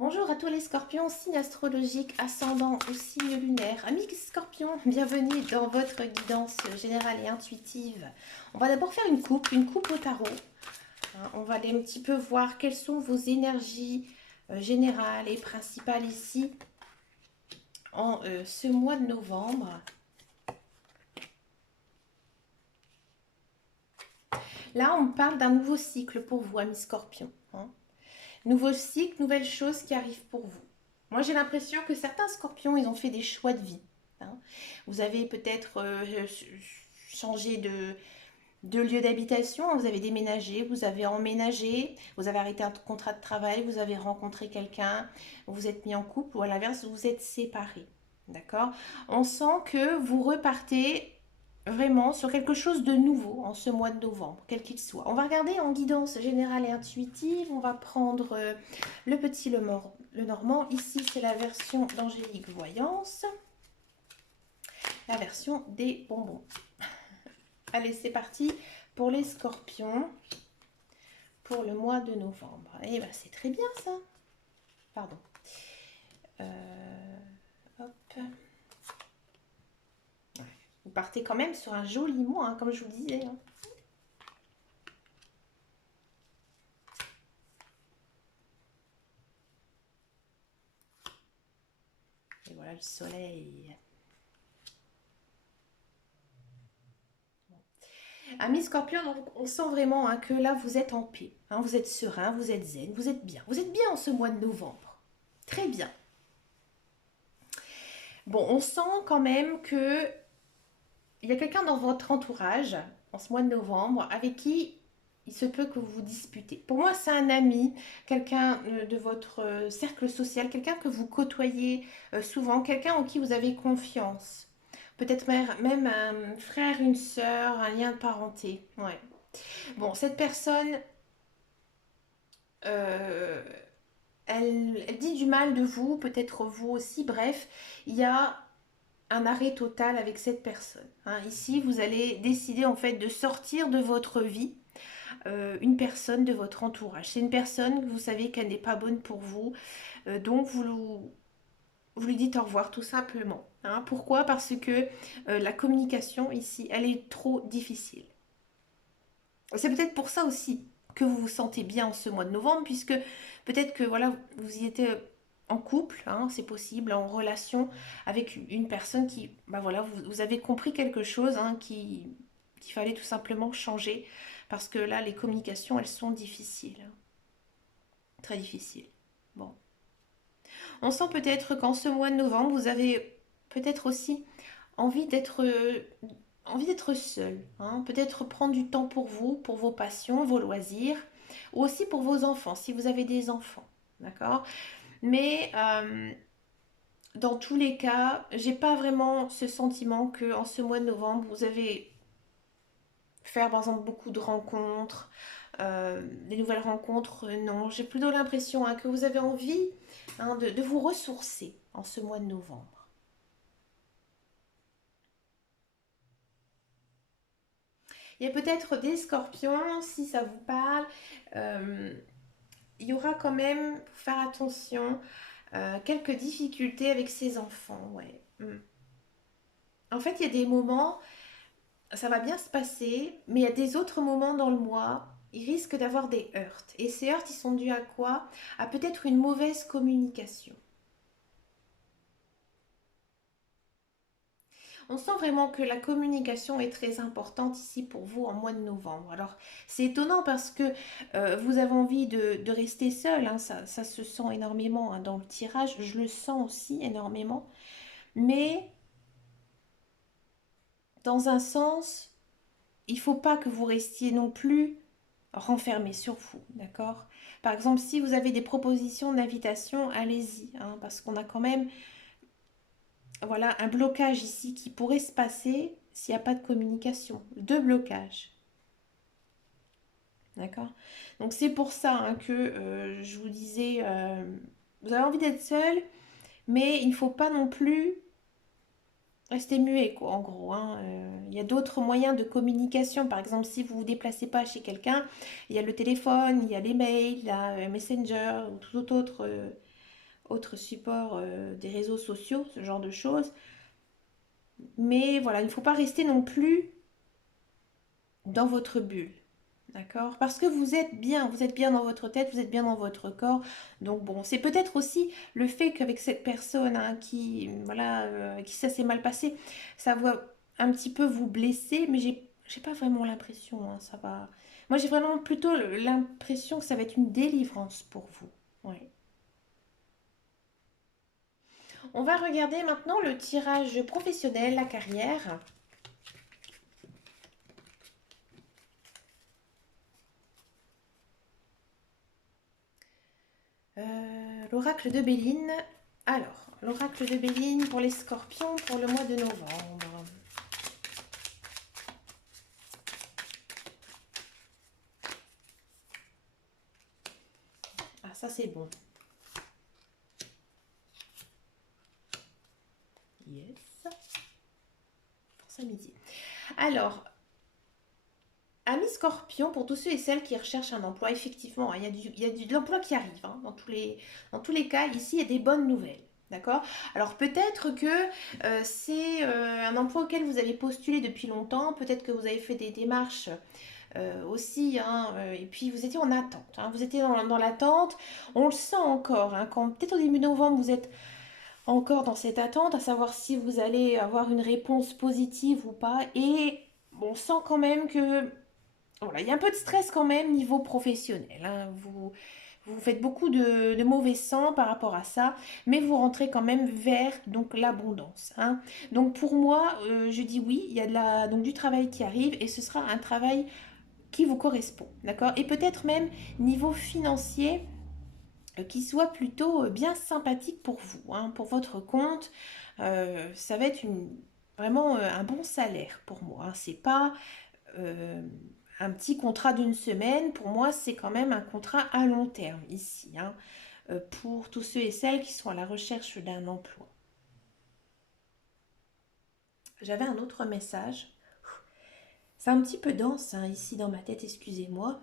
Bonjour à tous les scorpions, signe astrologique, ascendant ou signe lunaire. Amis scorpions, bienvenue dans votre guidance générale et intuitive. On va d'abord faire une coupe au tarot. On va aller un petit peu voir quelles sont vos énergies générales et principales ici en ce mois de novembre. Là, on parle d'un nouveau cycle pour vous, amis scorpions. Nouveau cycle, nouvelles choses qui arrivent pour vous. Moi, j'ai l'impression que certains scorpions, ils ont fait des choix de vie. hein. Vous avez peut-être changé de lieu d'habitation, vous avez déménagé, vous avez emménagé, vous avez arrêté un contrat de travail, vous avez rencontré quelqu'un, vous vous êtes mis en couple ou à l'inverse, vous vous êtes séparés. D'accord. On sent que vous repartez vraiment sur quelque chose de nouveau en ce mois de novembre, quel qu'il soit. On va regarder en guidance générale et intuitive. On va prendre le petit le normand. Ici, c'est la version d'Angélique Voyance, la version des bonbons. Allez, c'est parti pour les scorpions pour le mois de novembre. Et ben, c'est très bien ça. Pardon. Hop. Vous partez quand même sur un joli mois, comme je vous disais. Et voilà le soleil. Amis Scorpion, donc on sent vraiment que là vous êtes en paix, vous êtes serein, vous êtes zen, vous êtes bien en ce mois de novembre. Très bien. Bon, on sent quand même que il y a quelqu'un dans votre entourage en ce mois de novembre avec qui il se peut que vous vous disputez. Pour moi, c'est un ami, quelqu'un de votre cercle social, quelqu'un que vous côtoyez souvent, quelqu'un en qui vous avez confiance. Peut-être même un frère, une sœur, un lien de parenté. Ouais. Bon, cette personne, euh, elle dit du mal de vous, peut-être vous aussi. Bref, il y a un arrêt total avec cette personne. Ici, vous allez décider en fait de sortir de votre vie une personne de votre entourage. C'est une personne que vous savez qu'elle n'est pas bonne pour vous, donc vous lui dites au revoir tout simplement. Pourquoi? Parce que la communication ici, elle est trop difficile. C'est peut-être pour ça aussi que vous vous sentez bien en ce mois de novembre, puisque peut-être que voilà, vous y étiez en couple, c'est possible, en relation avec une personne qui, bah voilà, vous avez compris quelque chose qu'il fallait tout simplement changer, parce que là, les communications, elles sont difficiles, très difficiles. Bon. On sent peut-être qu'en ce mois de novembre, vous avez peut-être aussi envie d'être seul, peut-être prendre du temps pour vous, pour vos passions, vos loisirs, ou aussi pour vos enfants, si vous avez des enfants, d'accord. Mais dans tous les cas, j'ai pas vraiment ce sentiment que en ce mois de novembre, vous avez faire par exemple beaucoup de rencontres, des nouvelles rencontres, non, j'ai plutôt l'impression que vous avez envie de vous ressourcer en ce mois de novembre. Il y a peut-être des scorpions, si ça vous parle. euh, il y aura quand même, faut faire attention, quelques difficultés avec ses enfants, ouais. En fait, il y a des moments, ça va bien se passer, mais il y a des autres moments dans le mois, il risque d'avoir des heurts. Et ces heurts, ils sont dus à quoi? À peut-être une mauvaise communication. On sent vraiment que la communication est très importante ici pour vous en mois de novembre. Alors, c'est étonnant parce que vous avez envie de rester seul, ça se sent énormément dans le tirage, je le sens aussi énormément. Mais dans un sens, il ne faut pas que vous restiez non plus renfermé sur vous, d'accord? Par exemple, si vous avez des propositions d'invitation, allez-y, parce qu'on a quand même, voilà, un blocage ici qui pourrait se passer s'il n'y a pas de communication. Deux blocages. D'accord. Donc c'est pour ça que je vous disais, vous avez envie d'être seul, mais il ne faut pas non plus rester muet, quoi, en gros. Il y a d'autres moyens de communication. Par exemple, si vous ne vous déplacez pas chez quelqu'un, il y a le téléphone, il y a les mails, il y a Messenger ou tout autre. autres supports des réseaux sociaux, ce genre de choses. Mais voilà, il ne faut pas rester non plus dans votre bulle. D'accord? Parce que vous êtes bien dans votre tête, vous êtes bien dans votre corps. Donc bon, c'est peut-être aussi le fait qu'avec cette personne hein, qui, voilà, qui ça s'est mal passé, ça va un petit peu vous blesser, mais j'ai pas vraiment l'impression, hein, ça va. Moi, j'ai vraiment plutôt l'impression que ça va être une délivrance pour vous. Ouais. On va regarder maintenant le tirage professionnel, la carrière. L'oracle de Béline. Alors, l'oracle de Béline pour les scorpions pour le mois de novembre. Ah, ça c'est bon. Yes. Pour samedi. Alors, amis scorpions, pour tous ceux et celles qui recherchent un emploi, effectivement, hein, il y a de l'emploi qui arrive. Hein, dans tous les cas, ici, il y a des bonnes nouvelles. D'accord. Alors peut-être que c'est un emploi auquel vous avez postulé depuis longtemps, peut-être que vous avez fait des démarches aussi, hein, et puis vous étiez en attente, hein, vous étiez dans l'attente, on le sent encore, hein, quand peut-être au début novembre vous êtes encore dans cette attente, à savoir si vous allez avoir une réponse positive ou pas, et on sent quand même que, voilà, il y a un peu de stress quand même niveau professionnel, hein, vous faites beaucoup de mauvais sang par rapport à ça, mais vous rentrez quand même vers donc l'abondance. Hein. Donc pour moi, je dis oui, il y a donc du travail qui arrive et ce sera un travail qui vous correspond, d'accord? Et peut-être même niveau financier, qui soit plutôt bien sympathique pour vous, hein, pour votre compte. Ça va être vraiment un bon salaire pour moi. Hein. C'est pas euh, un petit contrat d'une semaine. Pour moi, c'est quand même un contrat à long terme ici, hein, pour tous ceux et celles qui sont à la recherche d'un emploi. J'avais un autre message. C'est un petit peu dense hein, ici dans ma tête, excusez-moi.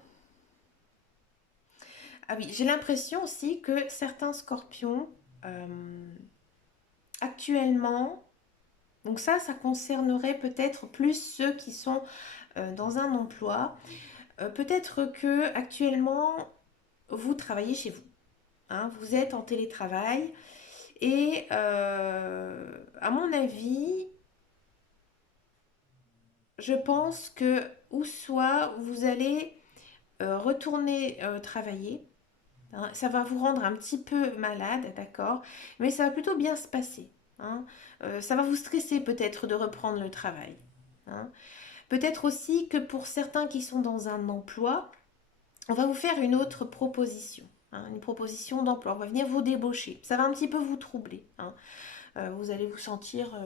Ah oui, j'ai l'impression aussi que certains scorpions, euh, actuellement, donc ça concernerait peut-être plus ceux qui sont dans un emploi. Peut-être que actuellement, vous travaillez chez vous. Hein, vous êtes en télétravail et à mon avis, je pense que ou soit vous allez retourner travailler. Hein, ça va vous rendre un petit peu malade, d'accord? Mais ça va plutôt bien se passer. Hein. Ça va vous stresser peut-être de reprendre le travail. Hein. Peut-être aussi que pour certains qui sont dans un emploi, on va vous faire une autre proposition. Hein, une proposition d'emploi. On va venir vous débaucher. Ça va un petit peu vous troubler. Hein. Vous allez vous sentir...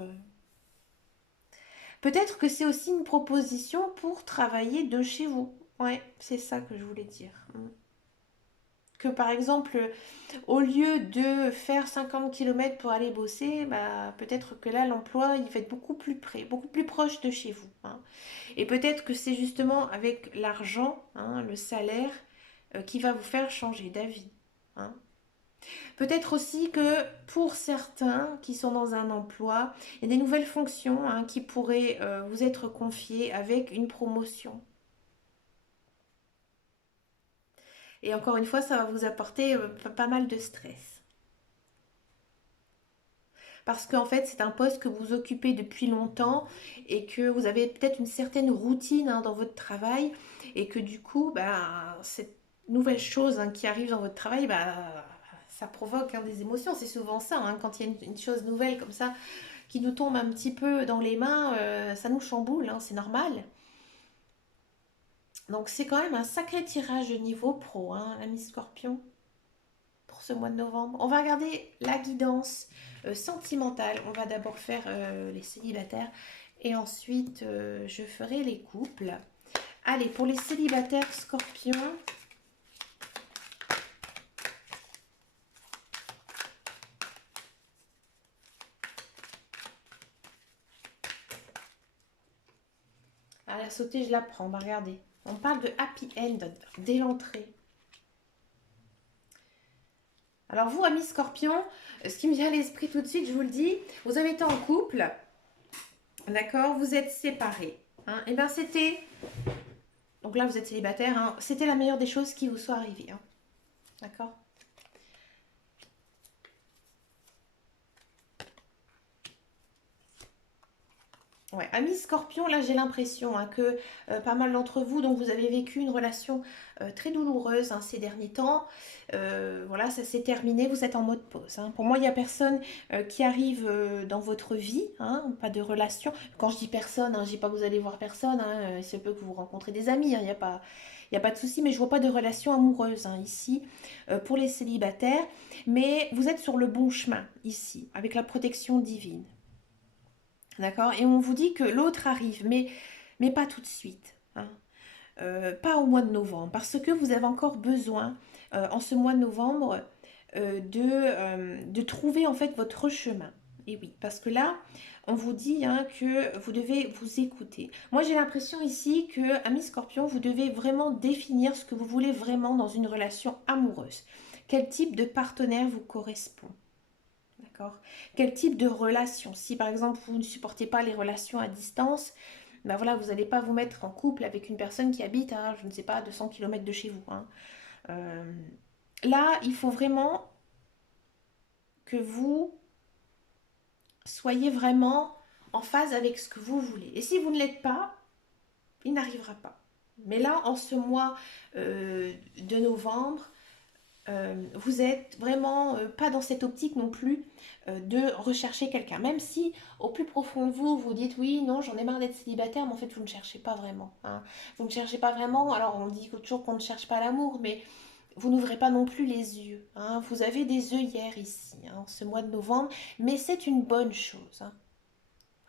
Peut-être que c'est aussi une proposition pour travailler de chez vous. Ouais, c'est ça que je voulais dire. Que par exemple, au lieu de faire 50 km pour aller bosser, bah, peut-être que là, l'emploi, il va être beaucoup plus près, beaucoup plus proche de chez vous. Hein. Et peut-être que c'est justement avec l'argent, hein, le salaire, qui va vous faire changer d'avis. Hein. Peut-être aussi que pour certains qui sont dans un emploi, il y a des nouvelles fonctions hein, qui pourraient vous être confiées avec une promotion. Et encore une fois, ça va vous apporter pas mal de stress. Parce qu'en fait, c'est un poste que vous occupez depuis longtemps et que vous avez peut-être une certaine routine hein, dans votre travail et que du coup, bah, cette nouvelle chose hein, qui arrive dans votre travail, bah, ça provoque hein, des émotions. C'est souvent ça, hein, quand il y a une chose nouvelle comme ça qui nous tombe un petit peu dans les mains, ça nous chamboule, hein, c'est normal. Donc c'est quand même un sacré tirage de niveau pro, hein, l'ami Scorpion, pour ce mois de novembre. On va regarder la guidance sentimentale. On va d'abord faire les célibataires et ensuite je ferai les couples. Allez, pour les célibataires Scorpions, à la sauter, je la prends. Bah, regardez, on parle de happy end dès l'entrée. Alors vous, amis Scorpion, ce qui me vient à l'esprit tout de suite, je vous le dis, vous avez été en couple, d'accord, vous êtes séparés. Hein, et bien c'était, donc là vous êtes célibataire, hein, c'était la meilleure des choses qui vous soit arrivée. Hein, d'accord. Ouais, amis Scorpion, là j'ai l'impression hein, que pas mal d'entre vous, donc vous avez vécu une relation très douloureuse hein, ces derniers temps. Voilà, ça s'est terminé, vous êtes en mode pause. Hein. Pour moi, il n'y a personne qui arrive dans votre vie, hein, pas de relation. Quand je dis personne, hein, je dis pas que vous allez voir personne, hein, il se peut que vous rencontrez des amis, hein, il n'y a pas de souci, mais je vois pas de relation amoureuse hein, ici pour les célibataires. Mais vous êtes sur le bon chemin ici, avec la protection divine. D'accord. Et on vous dit que l'autre arrive, mais pas tout de suite. Hein. Pas au mois de novembre, parce que vous avez encore besoin, en ce mois de novembre, de trouver en fait votre chemin. Et oui, parce que là, on vous dit hein, que vous devez vous écouter. Moi, j'ai l'impression ici que, ami Scorpion, vous devez vraiment définir ce que vous voulez vraiment dans une relation amoureuse. Quel type de partenaire vous correspond? D'accord. Quel type de relation? Si par exemple vous ne supportez pas les relations à distance, ben voilà, vous n'allez pas vous mettre en couple avec une personne qui habite à, je ne sais pas, 200 km de chez vous. Hein. Euh, Là, il faut vraiment que vous soyez vraiment en phase avec ce que vous voulez. Et si vous ne l'êtes pas, il n'arrivera pas. Mais là, en ce mois de novembre, vous êtes vraiment pas dans cette optique non plus de rechercher quelqu'un. Même si au plus profond de vous, vous dites oui, non, j'en ai marre d'être célibataire, mais en fait, vous ne cherchez pas vraiment. Hein. Vous ne cherchez pas vraiment. Alors, on dit toujours qu'on ne cherche pas l'amour, mais vous n'ouvrez pas non plus les yeux. Hein. Vous avez des œillères ici, hein, ce mois de novembre, mais c'est une bonne chose. Hein.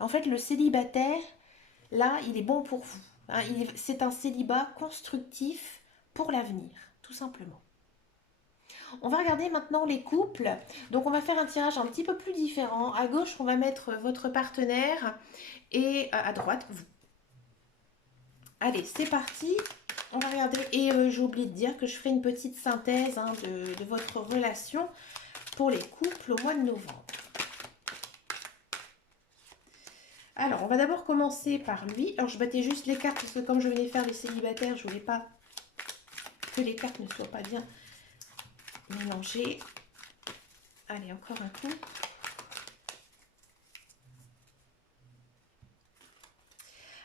En fait, le célibataire, là, il est bon pour vous. Hein. C'est un célibat constructif pour l'avenir, tout simplement. On va regarder maintenant les couples. Donc on va faire un tirage un petit peu plus différent. À gauche, on va mettre votre partenaire et à droite, vous. Allez, c'est parti. On va regarder. Et j'ai oublié de dire que je ferai une petite synthèse hein, de votre relation pour les couples au mois de novembre. Alors, on va d'abord commencer par lui. Alors, je battais juste les cartes parce que comme je venais faire les célibataires, je voulais pas que les cartes ne soient pas bien mélangées. Allez, encore un coup.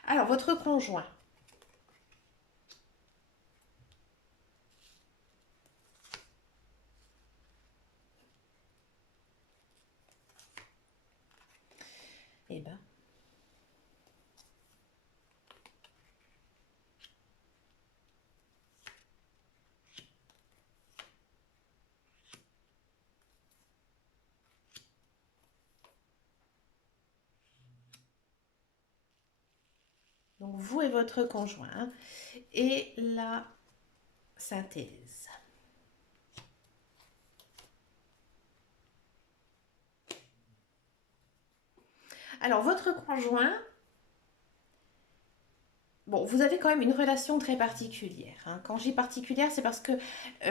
Alors, votre conjoint. Eh ben, donc vous et votre conjoint. Hein. Et la synthèse. Alors, votre conjoint, bon, vous avez quand même une relation très particulière. Hein. Quand je dis particulière, c'est parce que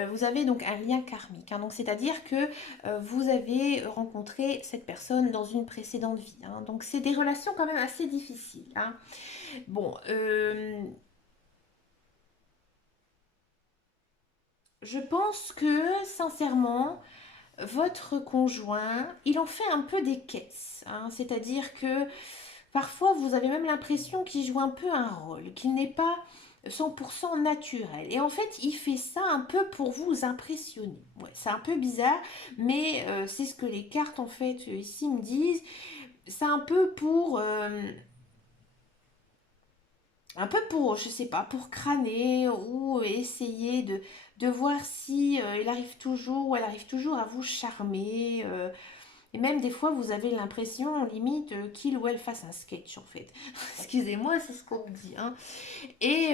vous avez donc un lien karmique. Hein. Donc, c'est-à-dire que vous avez rencontré cette personne dans une précédente vie. Hein. Donc, c'est des relations quand même assez difficiles. Hein. Bon, je pense que, sincèrement, votre conjoint, il en fait un peu des caisses. Hein. C'est-à-dire que parfois, vous avez même l'impression qu'il joue un peu un rôle, qu'il n'est pas 100% naturel. Et en fait, il fait ça un peu pour vous impressionner. Ouais, c'est un peu bizarre, mais c'est ce que les cartes, en fait, ici me disent. C'est un peu pour, je sais pas, pour crâner ou essayer de voir si il arrive toujours ou elle arrive toujours à vous charmer. Et même des fois, vous avez l'impression, limite, qu'il ou elle fasse un sketch, en fait. Excusez-moi, c'est ce qu'on me dit. Hein. Et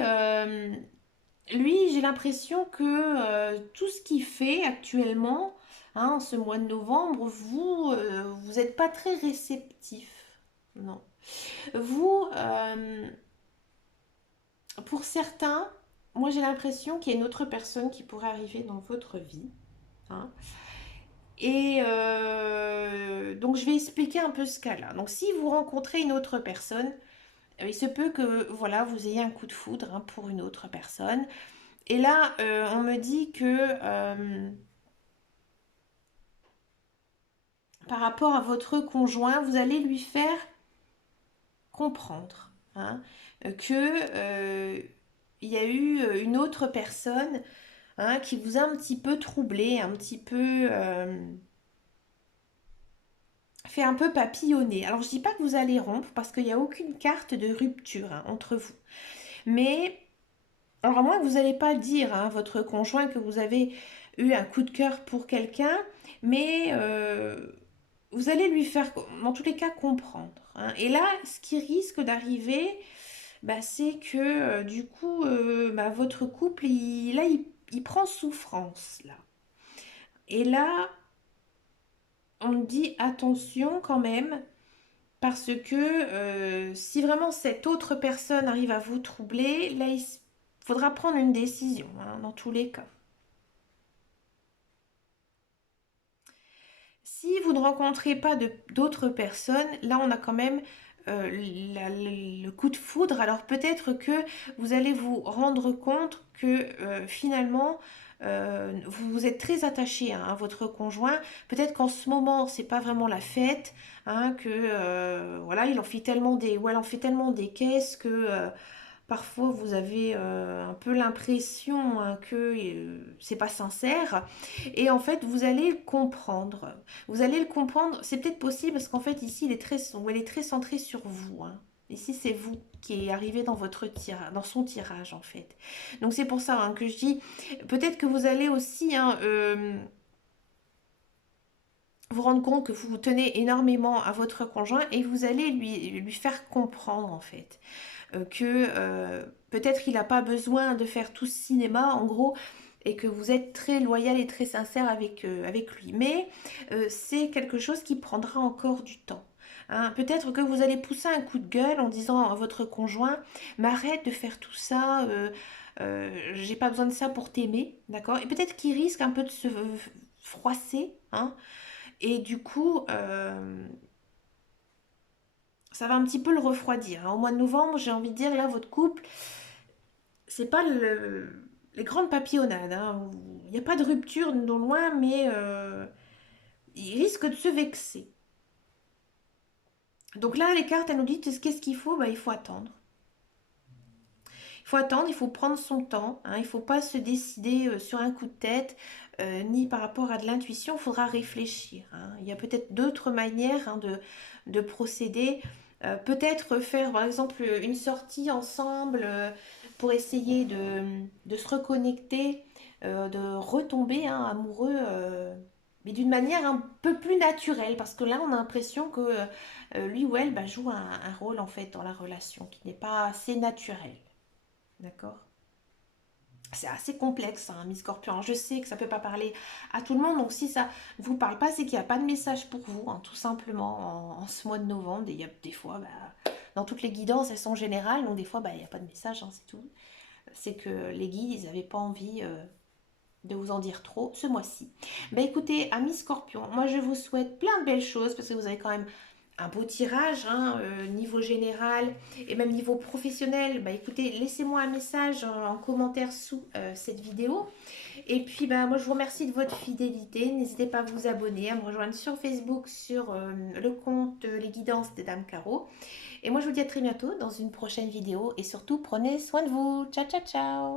lui, j'ai l'impression que tout ce qu'il fait actuellement, hein, en ce mois de novembre, vous n'êtes pas très réceptif. Non. Vous, pour certains, moi j'ai l'impression qu'il y a une autre personne qui pourrait arriver dans votre vie. Hein. Et donc je vais expliquer un peu ce cas-là. Donc si vous rencontrez une autre personne, il se peut que voilà, vous ayez un coup de foudre hein, pour une autre personne. Et là, on me dit que par rapport à votre conjoint, vous allez lui faire comprendre hein, que il y a eu une autre personne hein, qui vous a un petit peu troublé, un petit peu fait un peu papillonner. Alors je dis pas que vous allez rompre parce qu'il n'y a aucune carte de rupture hein, entre vous. Mais alors à moins que vous n'allez pas dire à hein, votre conjoint que vous avez eu un coup de cœur pour quelqu'un, mais vous allez lui faire, dans tous les cas, comprendre. Hein. Et là, ce qui risque d'arriver, bah, c'est que du coup, bah, votre couple, il prend souffrance là. Et là, on me dit attention quand même, parce que si vraiment cette autre personne arrive à vous troubler, là, il faudra prendre une décision, hein, dans tous les cas. Si vous ne rencontrez pas d'autres personnes, là on a quand même le coup de foudre. Alors peut-être que vous allez vous rendre compte que finalement vous vous êtes très attaché hein, à votre conjoint. Peut-être qu'en ce moment c'est pas vraiment la fête, hein, que voilà il en fait tellement des, ou elle en fait tellement des caisses que parfois, vous avez un peu l'impression hein, que c'est pas sincère. Et en fait, vous allez le comprendre. Vous allez le comprendre. C'est peut-être possible parce qu'en fait, ici, elle est très centrée sur vous. Hein. Ici, c'est vous qui est arrivé dans votre tirage, dans son tirage en fait. Donc c'est pour ça hein, que je dis, peut-être que vous allez aussi hein, vous rendre compte que vous vous tenez énormément à votre conjoint et vous allez lui faire comprendre en fait que peut-être il n'a pas besoin de faire tout ce cinéma en gros et que vous êtes très loyal et très sincère avec lui. Mais c'est quelque chose qui prendra encore du temps. Hein. Peut-être que vous allez pousser un coup de gueule en disant à votre conjoint, mais arrête de faire tout ça, j'ai pas besoin de ça pour t'aimer, d'accord. Et peut-être qu'il risque un peu de se froisser, hein, et du coup, ça va un petit peu le refroidir. Hein. Au mois de novembre, j'ai envie de dire, là, votre couple, c'est pas les grandes papillonnades. Hein. Il n'y a pas de rupture non loin, mais il risque de se vexer. Donc là, les cartes, elles nous disent qu'est-ce qu'il faut? Bah, il faut attendre. Il faut attendre, il faut prendre son temps. Hein. Il ne faut pas se décider sur un coup de tête, ni par rapport à de l'intuition. Il faudra réfléchir. Hein. Il y a peut-être d'autres manières hein, de procéder. Peut-être faire, par exemple, une sortie ensemble pour essayer de se reconnecter, de retomber hein, amoureux. Mais d'une manière un peu plus naturelle, parce que là on a l'impression que lui ou elle bah, joue un rôle en fait dans la relation qui n'est pas assez naturel. D'accord. C'est assez complexe, hein, Miss Scorpion. Alors, je sais que ça ne peut pas parler à tout le monde, donc si ça ne vous parle pas, c'est qu'il n'y a pas de message pour vous, hein, tout simplement, en ce mois de novembre. Et il y a des fois, bah, dans toutes les guidances, elles sont générales, donc des fois, bah, il n'y a pas de message, hein, c'est tout. C'est que les guides, ils n'avaient pas envie de vous en dire trop ce mois-ci. Bah écoutez, amis Scorpion, moi je vous souhaite plein de belles choses parce que vous avez quand même un beau tirage, hein, niveau général et même niveau professionnel. Bah écoutez, laissez-moi un message en commentaire sous cette vidéo. Et puis bah moi je vous remercie de votre fidélité. N'hésitez pas à vous abonner, à me rejoindre sur Facebook, sur le compte Les Guidances des Dames Carreau. Et moi je vous dis à très bientôt dans une prochaine vidéo et surtout prenez soin de vous. Ciao ciao ciao.